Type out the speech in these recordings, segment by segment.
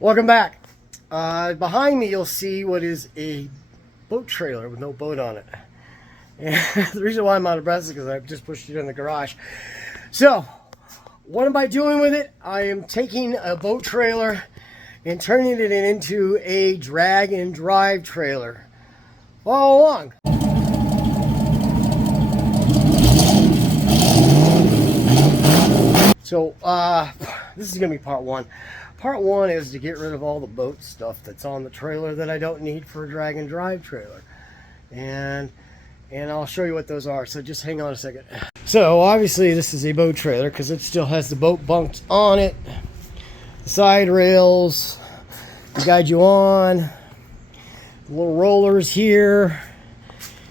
Welcome back. Behind me you'll see what is a boat trailer with no boat on it. And the reason why I'm out of breath is because I've just pushed it in the garage. So, what am I doing with it? I am taking a boat trailer and turning it into a drag and drive trailer. Follow along. So, this is going to be part one. Part one is to get rid of all the boat stuff that's on the trailer that I don't need for a drag and drive trailer. And I'll show you what those are, so just hang on a second. So, obviously this is a boat trailer because it still has the boat bunks on it. The side rails to guide you on. The little rollers here.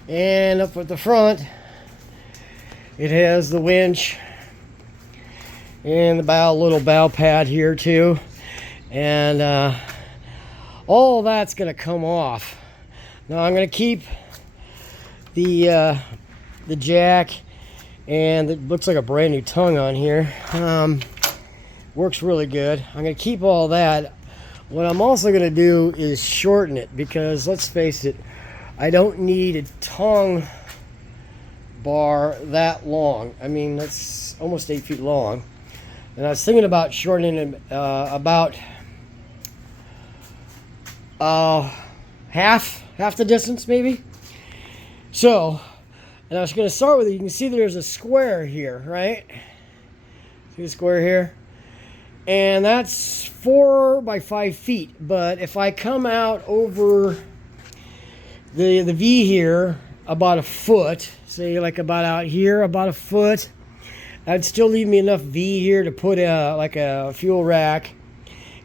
And up at the front, it has the winch. And the little bow pad here too. And all that's going to come off. Now I'm going to keep the jack, and it looks like a brand new tongue on here. Works really good. I'm going to keep all that. What I'm also going to do is shorten it, because let's face it, I don't need a tongue bar that long. I mean, that's almost 8 feet long. And I was thinking about shortening it about half the distance maybe. So, and I was going to start with it. You can see there's a square here, right? See the square here? And that's 4 by 5 feet. But if I come out over the V here about a foot, say like about out here about a foot, that'd still leave me enough V here to put like a fuel rack.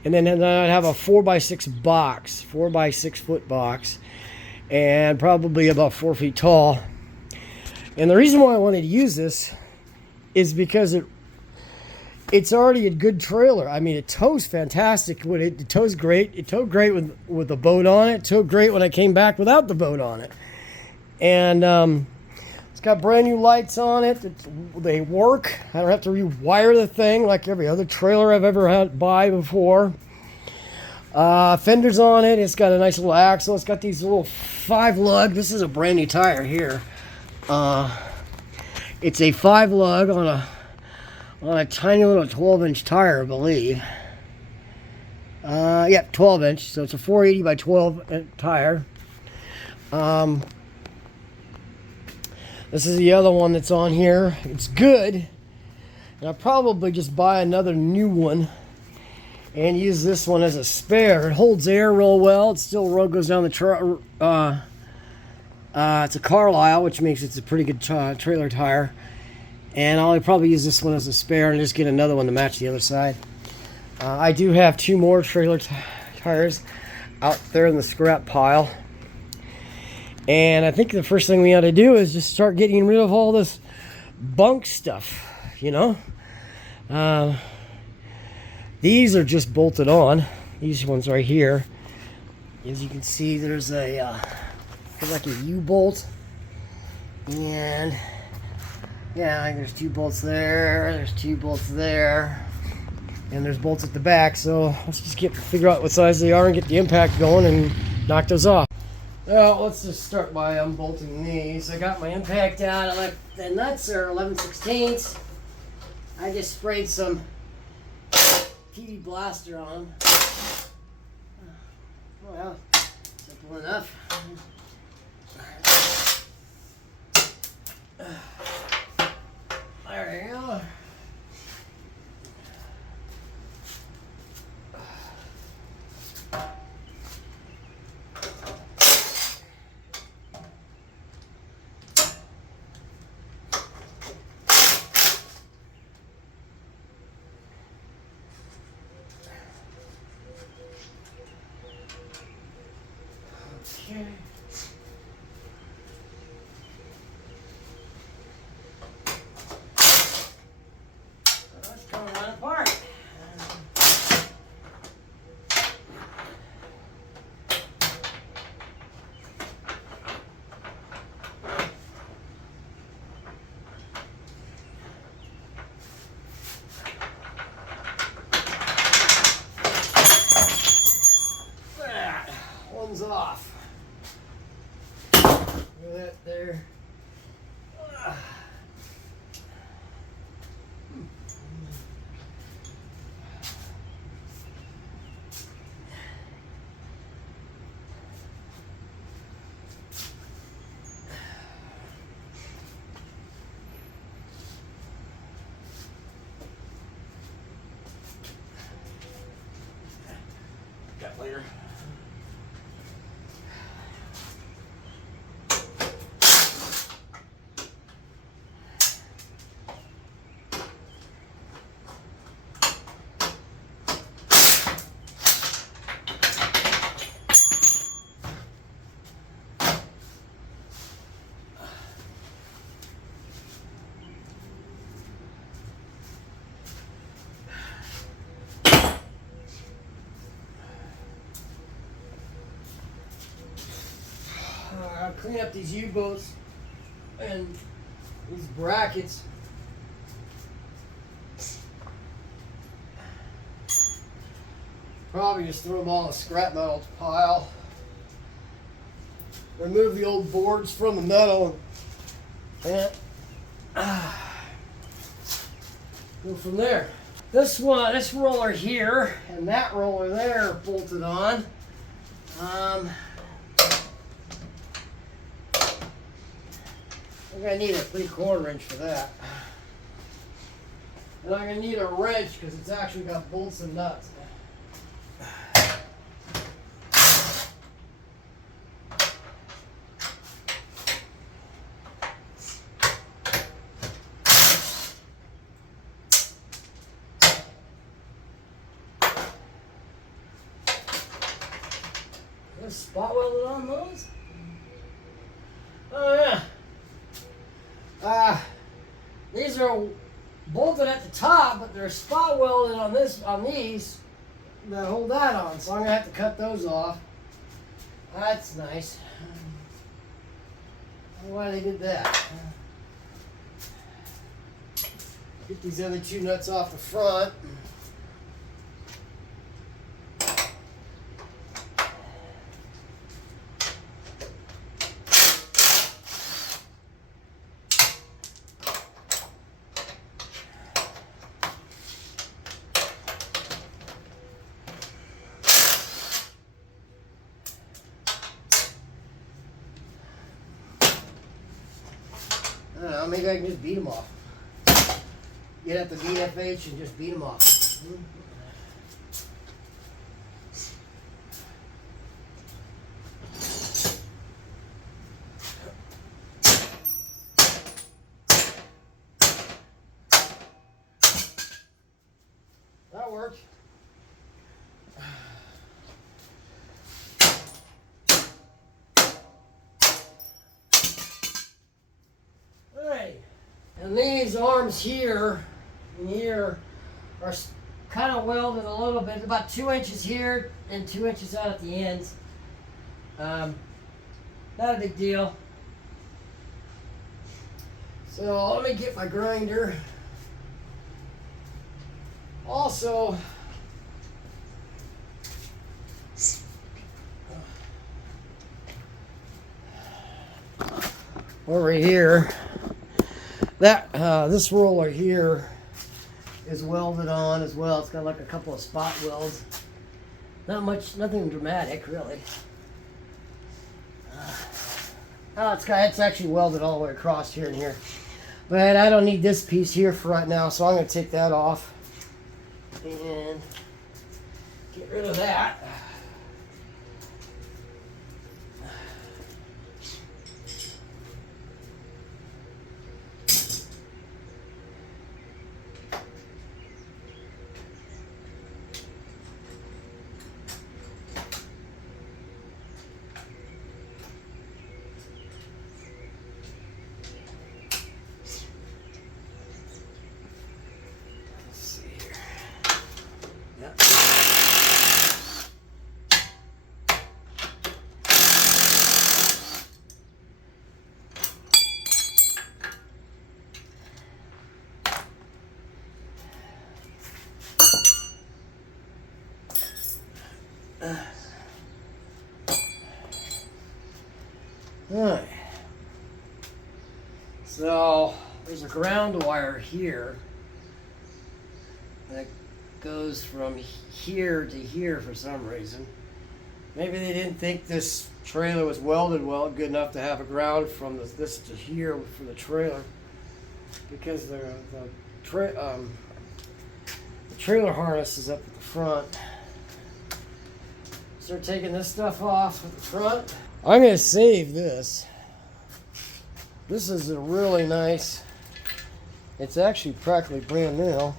And then I'd have a 4 by 6 box, 4 by 6 foot box, and probably about 4 feet tall. And the reason why I wanted to use this is because it's already a good trailer. I mean, it tows fantastic. It tows great. It towed great with the boat on it. It towed great when I came back without the boat on it. And it's got brand new lights on it. They work. I don't have to rewire the thing like every other trailer I've ever had to buy before. Fenders on it. It's got a nice little axle. It's got these little 5-lug. This is a brand new tire here. It's a 5-lug on a tiny little 12-inch tire, I believe. Yeah, 12-inch. So it's a 480 by 12 tire. This is the other one that's on here. It's good. And I'll probably just buy another new one and use this one as a spare. It holds air real well. It still goes down the it's a Carlisle, which makes it a pretty good trailer tire. And I'll probably use this one as a spare and just get another one to match the other side. I do have 2 more trailer tires out there in the scrap pile. And I think the first thing we ought to do is just start getting rid of all this bunk stuff, you know. These are just bolted on. These ones right here. As you can see, there's like a U-bolt. And yeah, there's 2 bolts there. There's 2 bolts there. And there's bolts at the back. So let's just figure out what size they are and get the impact going and knock those off. Well, let's just start by unbolting these. I got my impact out. The nuts are 11/16. I just sprayed some PV Blaster on them. Well, simple enough. There we go. Okay. Let's come right apart. there. Got later. I'll clean up these U-bolts and these brackets. Probably just throw them all in a scrap metal pile. Remove the old boards from the metal and go from there. This roller here and that roller there are bolted on. I'm gonna need a 3/4 inch for that. And I'm gonna need a wrench because it's actually got bolts and nuts. There's spot welded on those? Oh yeah. These are bolted at the top, but they're spot welded on these that hold that on. So I'm gonna have to cut those off. That's nice. I don't know why they did that. Get these other two nuts off the front. I don't know, maybe I can just beat them off. Get at the VFH and just beat them off. That worked. And these arms here and here are kind of welded a little bit, about 2 inches here and 2 inches out at the ends. Not a big deal. So let me get my grinder. Also, over here, that this roller here is welded on as well. It's got like a couple of spot welds. Not much, nothing dramatic really. It's actually welded all the way across here and here. But I don't need this piece here for right now, so I'm going to take that off and get rid of that. Alright. So there's a ground wire here that goes from here to here for some reason. Maybe they didn't think this trailer was welded well, good enough to have a ground from this to here for the trailer, because the trailer harness is up at the front. Start taking this stuff off at the front. I'm gonna save this. This is a really nice, it's actually practically brand new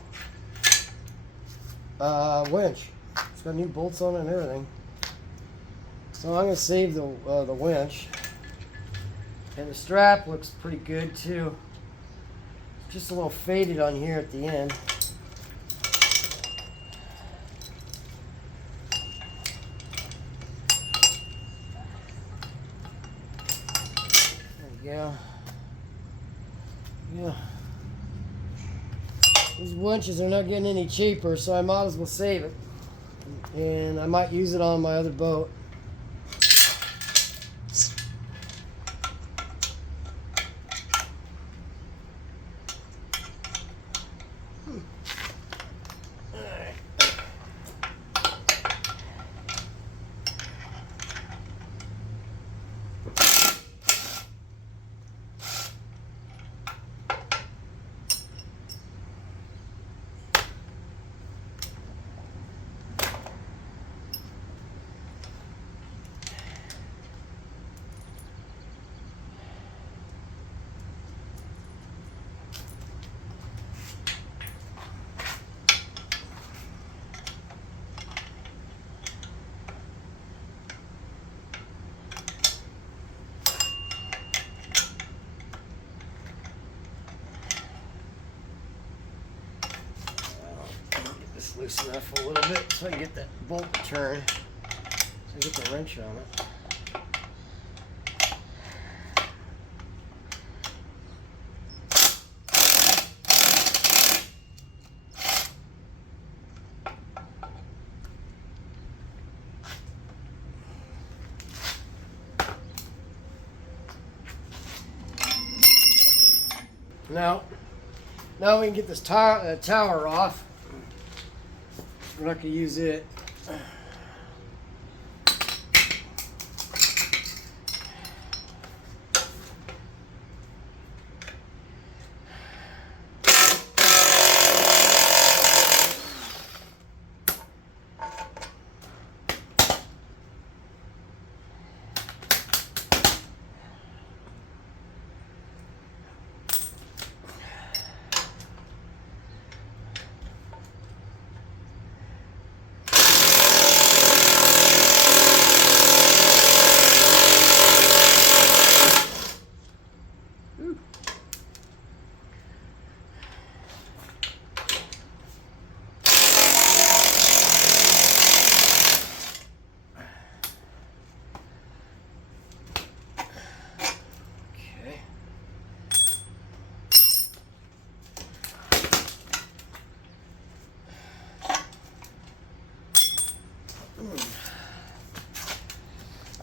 winch. It's got new bolts on it and everything. So I'm gonna save the winch. And the strap looks pretty good too. It's just a little faded on here at the end. Yeah. These winches are not getting any cheaper, so I might as well save it. And I might use it on my other boat. Loosen up a little bit so I can get that bolt to turn. So I get the wrench on it. Now we can get this tower off. We're not going to use it.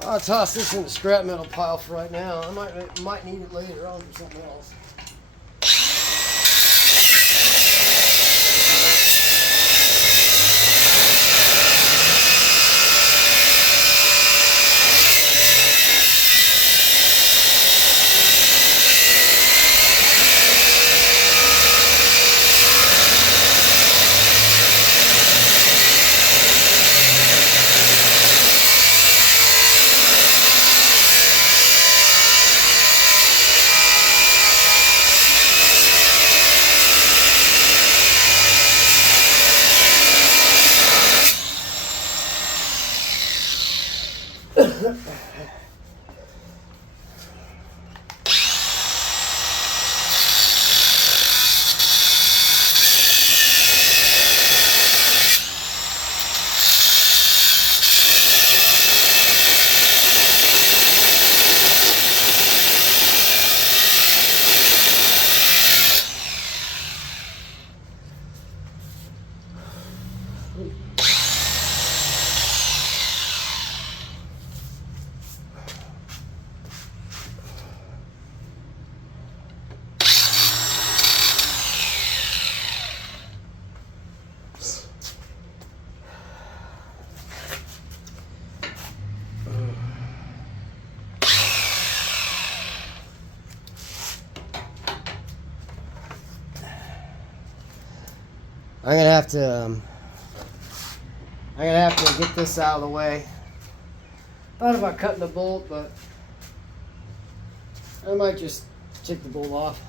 I'll toss this in the scrap metal pile for right now. I might need it later on for something else. I'm gonna have to get this out of the way. Thought about cutting the bolt, but I might just take the bolt off.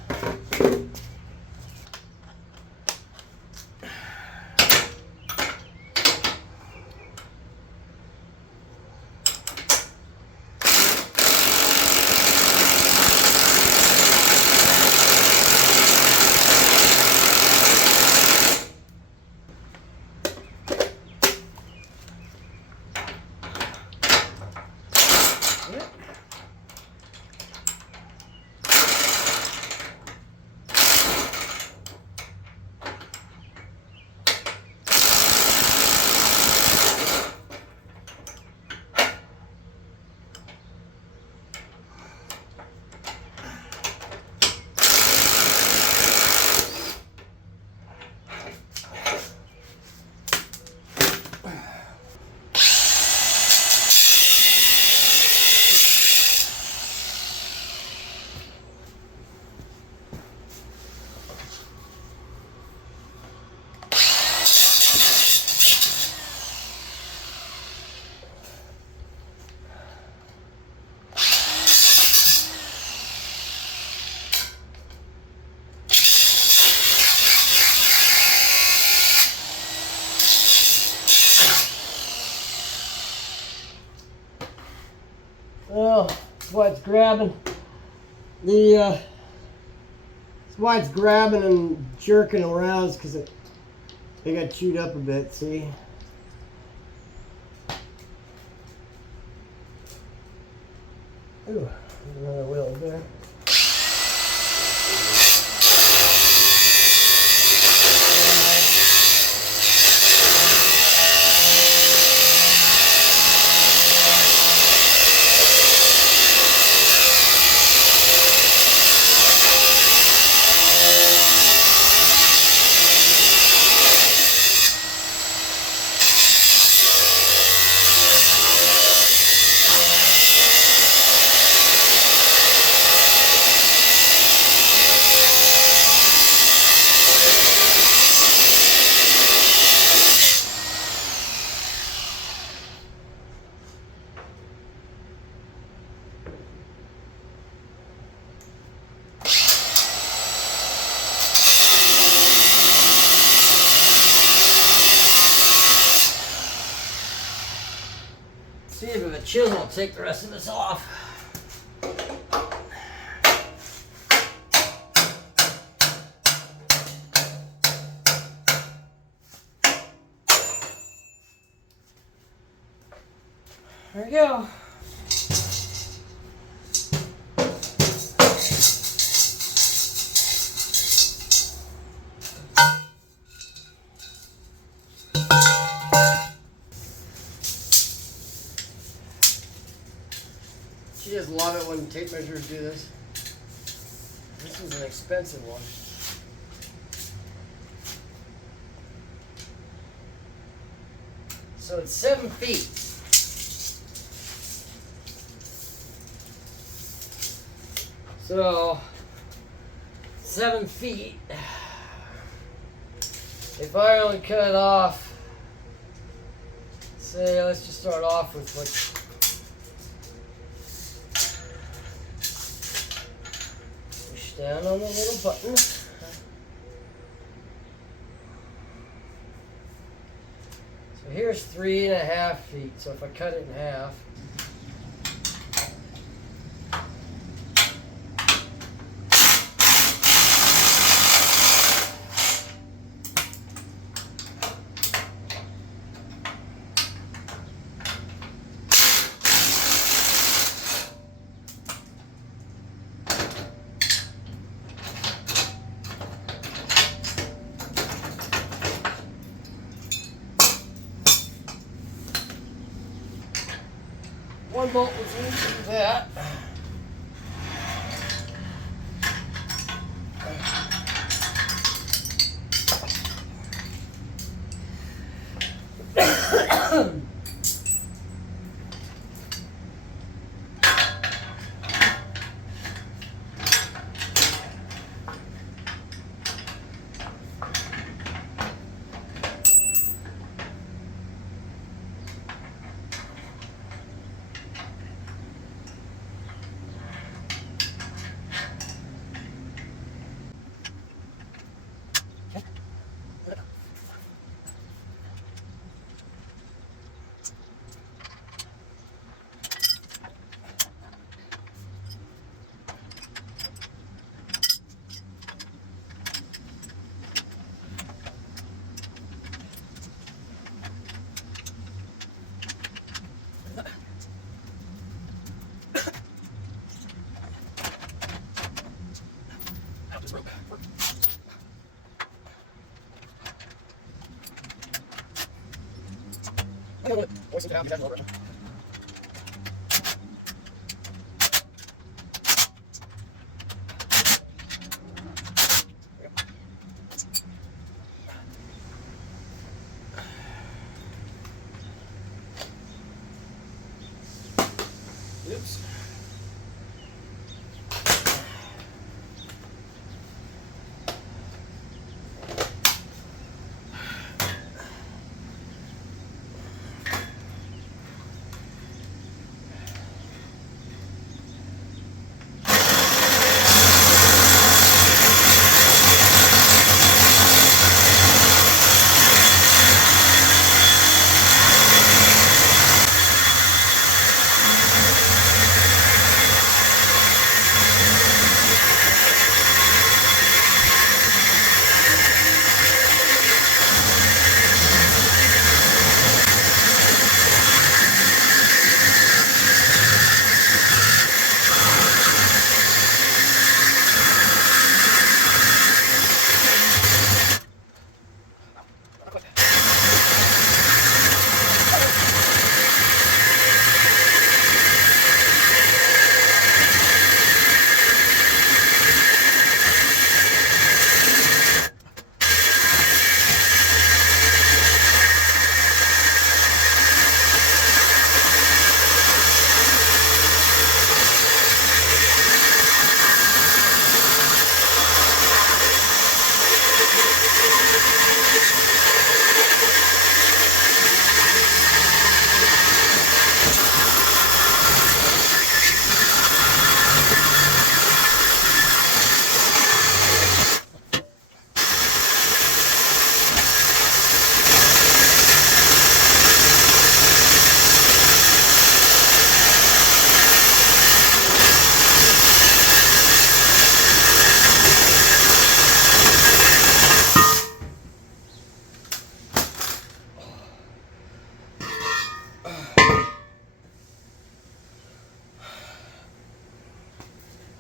Well, that's why it's grabbing. That's why it's grabbing and jerking around, is because they got chewed up a bit, see? Ooh, another wheel there. See if a chisel will take the rest of this off. There we go. You just love it when tape measures do this. This is an expensive one. So it's 7 feet. So 7 feet. If I only cut off, say, let's just start off with like down on the little button. So here's 3.5 feet. So if I cut it in half, one bolt was in do that. Oops.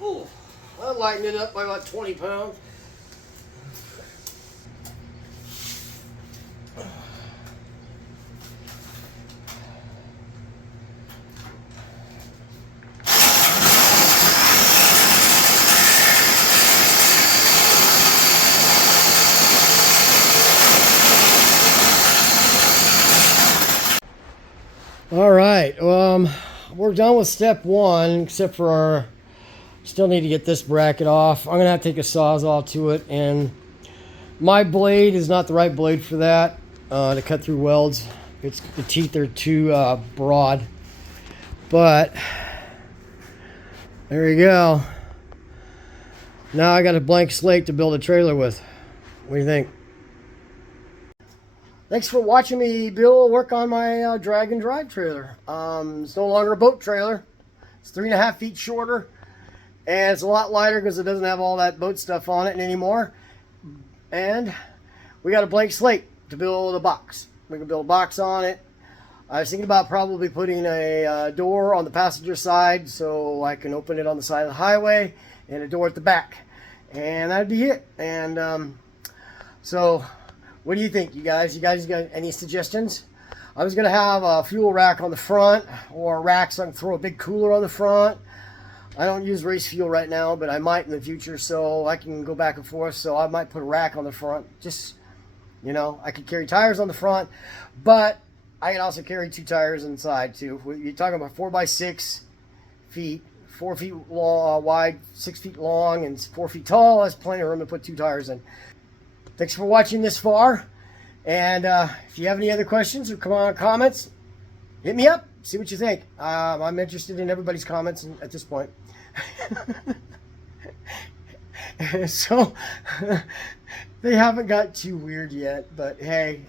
Ooh, I lightened it up by about 20 pounds. All right, we're done with step one, except for our, still need to get this bracket off. I'm gonna have to take a Sawzall to it, and my blade is not the right blade for that, to cut through welds. It's, the teeth are too broad, but there you go. Now I got a blank slate to build a trailer with. What do you think? Thanks for watching me work on my drag and drive trailer. It's no longer a boat trailer. It's 3.5 feet shorter, and it's a lot lighter because it doesn't have all that boat stuff on it anymore. And we got a blank slate to build a box. We can build a box on it. I was thinking about probably putting a door on the passenger side so I can open it on the side of the highway, and a door at the back, and that'd be it. And so what do you think, you guys? You guys got any suggestions? I was going to have a fuel rack on the front, or a rack so I can throw a big cooler on the front. I don't use race fuel right now, but I might in the future, so I can go back and forth. So I might put a rack on the front. Just, you know, I could carry tires on the front, but I can also carry 2 tires inside too. You're talking about 4x6 feet, 4 feet long, wide, 6 feet long, and 4 feet tall. That's plenty of room to put 2 tires in. Thanks for watching this far, and if you have any other questions or comments, hit me up, see what you think. I'm interested in everybody's comments at this point. So they haven't got too weird yet, but hey,